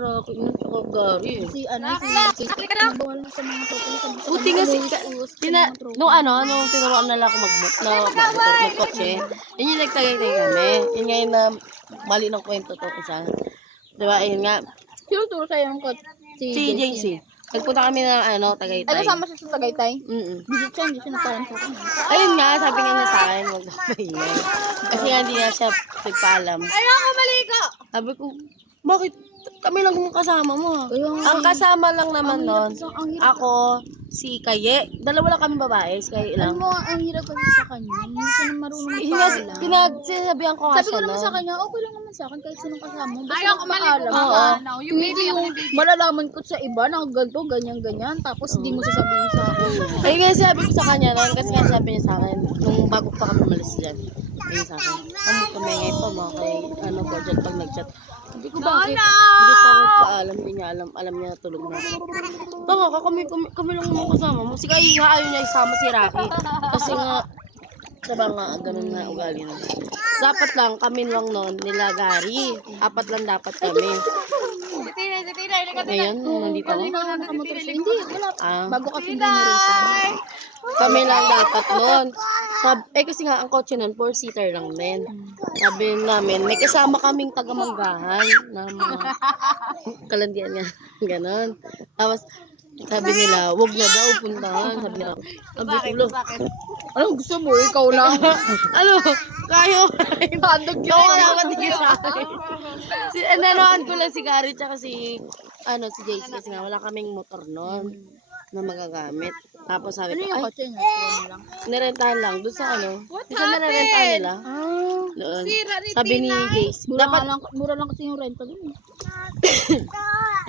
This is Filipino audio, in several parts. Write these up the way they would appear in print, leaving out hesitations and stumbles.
Raki nun, tsaka Gary. Si nabawal sa mga tropa. Buti nga nung tinuruan nila ako magkotse, yun yung nagtagay-tay kami. Yun nga yung na mali ng kwento to isa. Diba, ayun nga. Sino turo sa'yo yung Si JC. Nagpunta kami ng Tagaytay. Ay, kasama siya sa Tagaytay? Visit siya, hindi siya nagpaalam sa akin. Ayun nga, sabi nga niya sa akin, huwag na maingay. Kasi nga hindi nga siya nagpaalam. Ayoko maligo! Sabi ko, bakit? Kami lang yung kasama mo. Ang kasama lang naman nun, ako, si Kaye. Dalawa lang kami babae, si Kaye lang. Alam mo, ang hirap kasi sa kanya. Hindi siya na marunong magpaalam. Sinabihan ko nga Sabi ko siya naman nun. sa kanya, okay lang naman sa akin kahit sinong kasama mo. Basta Ayoko maligo. Oo. Hindi yung malalaman ko sa iba na ganito, ganyan. Tapos hindi mo sasabihin sa akin. Ayun nga sabi ko sa kanya nun, kasi nga sabi niya sa akin, nung bago pa kami malis dyan. Ayun sa akin, kamay pa mo kay Borjan pag nag-chat. Hindi ko bakit, hindi sa akin paalam, hindi niya alam niya natulog na. Baka kami lang mo kasama mo. Si Kaya nga ayaw niya isama si Rocky. Kasi nga, sabi nga, ganun na ugali na. Dapat lang, kami lang nun, nila Gary. 4 lang dapat kami. Ngayon, nandito ako. Hindi, wala. Bago kasi generation. Kami lang dapat nun. Kasi nga, ang kotse nun, 4-seater lang din. Sabi namin, may kasama kaming taga-manggahan na mga kalandian nga. Ganon. Tapos, sabi nila, wag na daw puntahan. Sabi nila, bakit? Anong gusto mo? Ikaw lang. Ano? Kayo? Handog yun. Kasama din sa akin. Nanoan ko lang si Gary tsaka si JC kasi nga wala kaming motor nun na magagamit. Tapos sabi ko, Yung ay, kotse niya? nirentahan lang. Doon sa doon sa nirentahan nila. Doon. Sabi ni JC, Mura lang kasi yung renta dun.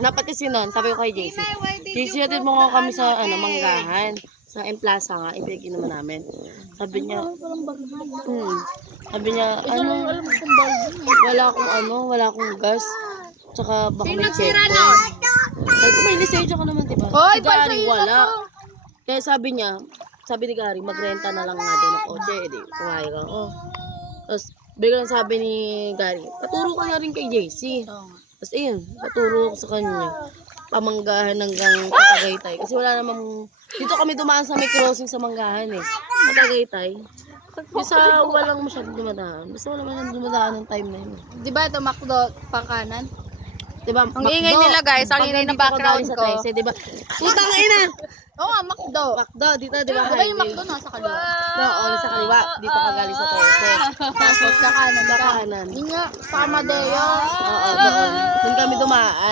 dapat kasi nun, sabi ko kay JC, JC, hatid mo nga kami sa manggahan. Sa Emplaza nga, ibigin naman namin. Sabi niya, sabi niya, Alam mo kung wala akong gas. Tsaka baka may checkpoint. Sabi ko, may lisensya ka naman, diba? Si Gary, wala. Kaya sabi ni Gary, magrenta na lang nga doon ng kotse. Edi, kumayag ako. Tapos, biglang sabi ni Gary, paturo ka na rin kay JC. Tapos, ayun, paturo ko sa kanya. Pamanggahan hanggang Tagaytay. Kasi wala namang, dito kami dumaan sa may crossing sa Manggahan eh. Sa Tagaytay. Yung sa walang masyadong dumadaan. Basta wala masyadong dumadaan ng time na yun. Di ba ito McDo pangkanan? Diba? Ang ingay nila guys, ang ingay ng background ko. Diba? Putang ina! Oo nga, McDo. McDo, dito, diba? Diba yung McDo nasa kaliwa? Oo, nasa kaliwa. Dito ka galing sa Toyota. Tapos kakanan. Sa kanan. Yun nga, Pamadeo. Oo, doon. Doon kami dumaan.